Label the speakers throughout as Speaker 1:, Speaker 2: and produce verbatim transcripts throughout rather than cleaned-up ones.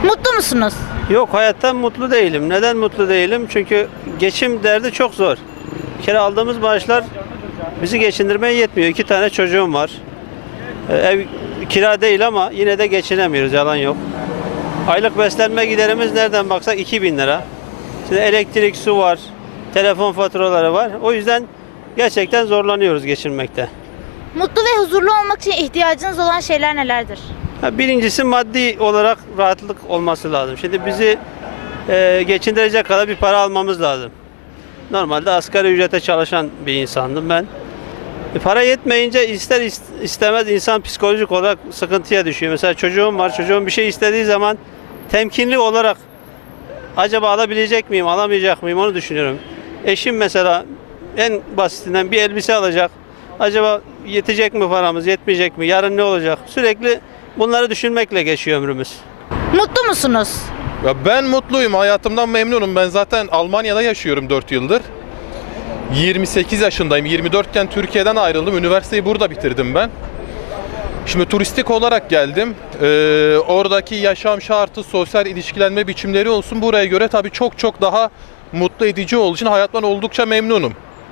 Speaker 1: Mutlu musunuz?
Speaker 2: Yok, hayattan mutlu değilim. Neden mutlu değilim? Çünkü geçim derdi çok zor. Bir kere aldığımız maaşlar bizi geçindirmeye yetmiyor. İki tane çocuğum var. Ee, Ev kira değil ama yine de geçinemiyoruz, yalan yok. Aylık beslenme giderimiz nereden baksak iki bin lira. Şimdi elektrik, su var, telefon faturaları var. O yüzden gerçekten zorlanıyoruz geçinmekte.
Speaker 1: Mutlu ve huzurlu olmak için ihtiyacınız olan şeyler nelerdir?
Speaker 2: Ha, birincisi maddi olarak rahatlık olması lazım. Şimdi bizi e, geçindirecek kadar bir para almamız lazım. Normalde asgari ücrete çalışan bir insandım ben. E, para yetmeyince ister is- istemez insan psikolojik olarak sıkıntıya düşüyor. Mesela çocuğum var, çocuğum bir şey istediği zaman temkinli olarak acaba alabilecek miyim, alamayacak mıyım onu düşünüyorum. Eşim mesela en basitinden bir elbise alacak. Acaba yetecek mi paramız, yetmeyecek mi, yarın ne olacak? Sürekli bunları düşünmekle geçiyor ömrümüz.
Speaker 1: Mutlu musunuz?
Speaker 3: Ya ben mutluyum, hayatımdan memnunum. Ben zaten Almanya'da yaşıyorum dört yıldır. yirmi sekiz yaşındayım. yirmi dört iken Türkiye'den ayrıldım. Üniversiteyi burada bitirdim ben. Şimdi turistik olarak geldim. Ee, oradaki yaşam şartı, sosyal ilişkilenme biçimleri olsun. Buraya göre tabii çok çok daha mutlu edici olduğu için hayattan oldukça memnunum.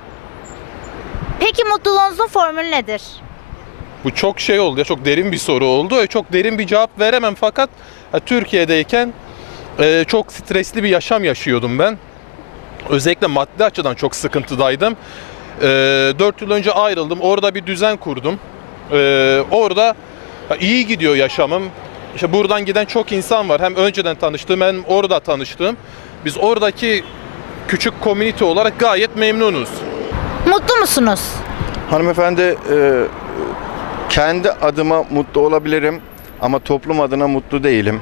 Speaker 1: Peki mutluluğunuzun formülü nedir?
Speaker 3: Bu çok şey oldu ya, çok derin bir soru oldu. E, Çok derin bir cevap veremem fakat ha, Türkiye'deyken e, çok stresli bir yaşam yaşıyordum ben. Özellikle maddi açıdan çok sıkıntıdaydım. E, dört yıl önce ayrıldım, orada bir düzen kurdum. E, orada ha, iyi gidiyor yaşamım. İşte buradan giden çok insan var. Hem önceden tanıştığım hem orada tanıştığım. Biz oradaki küçük komünite olarak gayet memnunuz.
Speaker 1: Mutlu musunuz?
Speaker 4: Hanımefendi, e, kendi adıma mutlu olabilirim ama toplum adına mutlu değilim.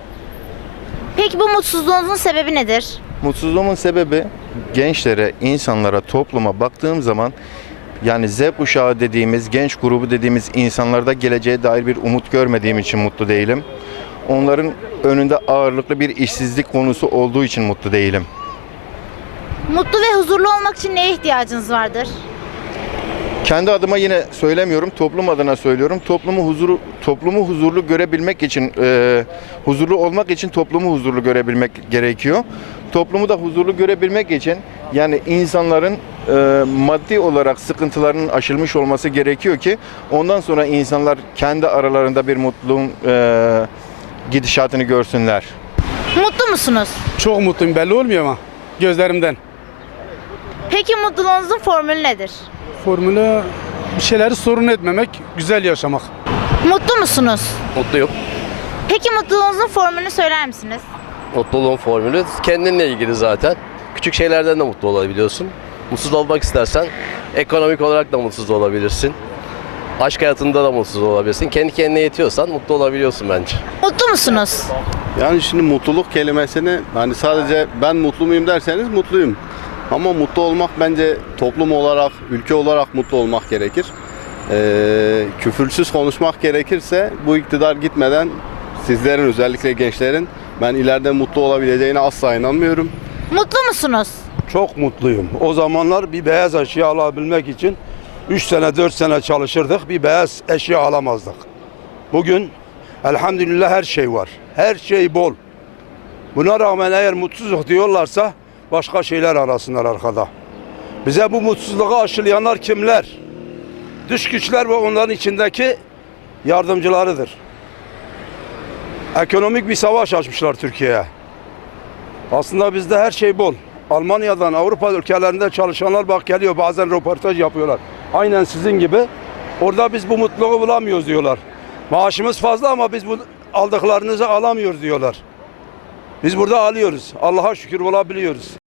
Speaker 1: Peki bu mutsuzluğunuzun sebebi nedir?
Speaker 4: Mutsuzluğumun sebebi gençlere, insanlara, topluma baktığım zaman yani Z kuşağı dediğimiz, genç grubu dediğimiz insanlarda geleceğe dair bir umut görmediğim için mutlu değilim. Onların önünde ağırlıklı bir işsizlik konusu olduğu için mutlu değilim.
Speaker 1: Mutlu ve huzurlu olmak için neye ihtiyacınız vardır?
Speaker 4: Kendi adıma yine söylemiyorum, toplum adına söylüyorum. Toplumu huzuru, toplumu huzurlu görebilmek için, e, huzurlu olmak için toplumu huzurlu görebilmek gerekiyor. Toplumu da huzurlu görebilmek için yani insanların e, maddi olarak sıkıntılarının aşılmış olması gerekiyor ki ondan sonra insanlar kendi aralarında bir mutluluğun e, gidişatını görsünler.
Speaker 1: Mutlu musunuz?
Speaker 5: Çok mutluyum, belli olmuyor ama gözlerimden.
Speaker 1: Peki mutluluğunuzun formülü nedir?
Speaker 5: Formülü bir şeyleri sorun etmemek, güzel yaşamak.
Speaker 1: Mutlu musunuz?
Speaker 6: Mutluyum.
Speaker 1: Peki mutluluğunuzun formülünü söyler misiniz?
Speaker 6: Mutluluğun formülü kendinle ilgili zaten. Küçük şeylerden de mutlu olabiliyorsun. Mutsuz olmak istersen ekonomik olarak da mutsuz olabilirsin. Aşk hayatında da mutsuz olabilirsin. Kendi kendine yetiyorsan mutlu olabiliyorsun bence.
Speaker 1: Mutlu musunuz?
Speaker 7: Yani şimdi mutluluk kelimesini hani sadece ben mutlu muyum derseniz mutluyum. Ama mutlu olmak bence toplum olarak, ülke olarak mutlu olmak gerekir. Ee, küfürsüz konuşmak gerekirse bu iktidar gitmeden sizlerin özellikle gençlerin ben ileride mutlu olabileceğine asla inanmıyorum.
Speaker 1: Mutlu musunuz?
Speaker 8: Çok mutluyum. O zamanlar bir beyaz eşya alabilmek için üç sene dört sene çalışırdık. Bir beyaz eşya alamazdık. Bugün elhamdülillah her şey var. Her şey bol. Buna rağmen eğer mutsuzluk diyorlarsa başka şeyler arasınlar arkada. Bize bu mutsuzluğu aşılayanlar kimler? Dış güçler ve onların içindeki yardımcılarıdır. Ekonomik bir savaş açmışlar Türkiye'ye. Aslında bizde her şey bol. Almanya'dan, Avrupa ülkelerinde çalışanlar bak geliyor, bazen röportaj yapıyorlar. Aynen sizin gibi. Orada biz bu mutluluğu bulamıyoruz diyorlar. Maaşımız fazla ama biz bu aldıklarınızı alamıyoruz diyorlar. Biz burada alıyoruz. Allah'a şükür bulabiliyoruz.